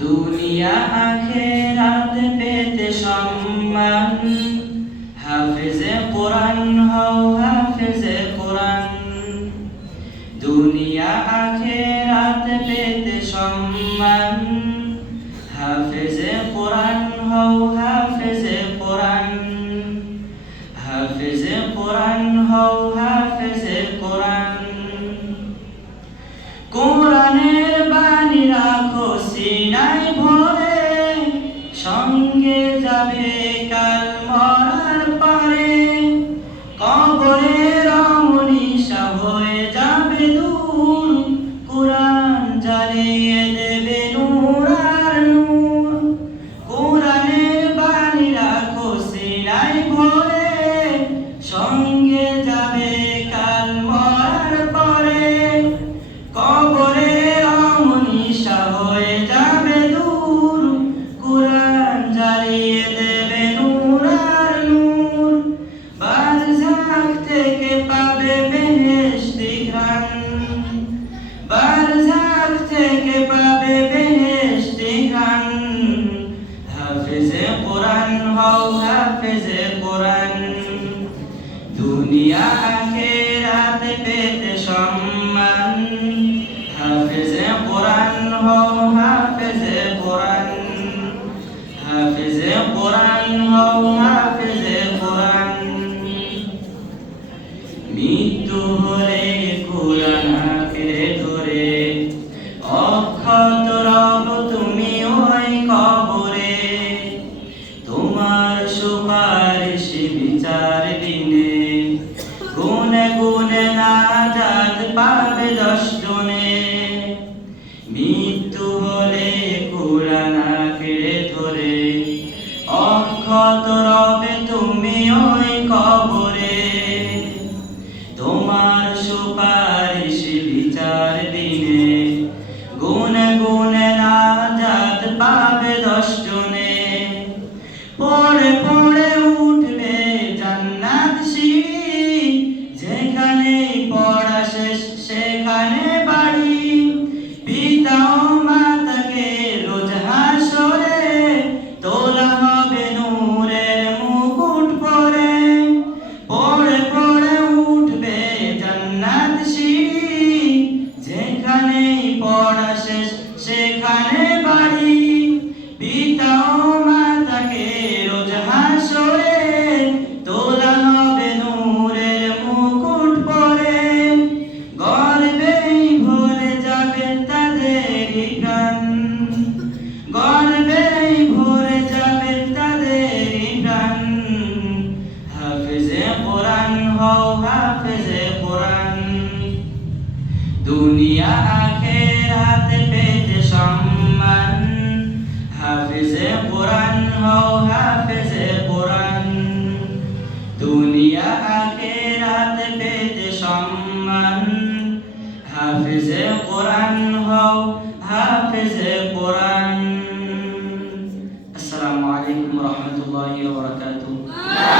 দুনিয়া আখেরাত পেতে সম্মান। হাফেজে কোরআন হও, হাফেজে কোরআন। দুনিয়া আখেরাত পেতে সম্মান। হাফেজে কোরআন হও, হাফেজে কোরআন। হাফেজে কোরআন হও, হাফেজে ven, হাফেজে কোরআন হও হাফেজে কোরআন। হাফেজে কোরআন হও হাফেজে বিচার দিনে। গুনে গুনে নাজাত পাবে দশ জনে পড়ে পড়ে উঠবে জান্নাত সিঁড়ি। যেখানে পড়া শেষ, সেখানে দুনিয়া আখেরাত পেতে সম্মান। হাফেজে কোরআন হও, হাফেজে কোরআন। দুনিয়া আখেরাত পেতে সম্মান। হাফেজে কোরআন হও, হাফেজে কোরআন। আসসালামু আলাইকুম রহমতুল্লাহি ওয়া বারাকাতুহু।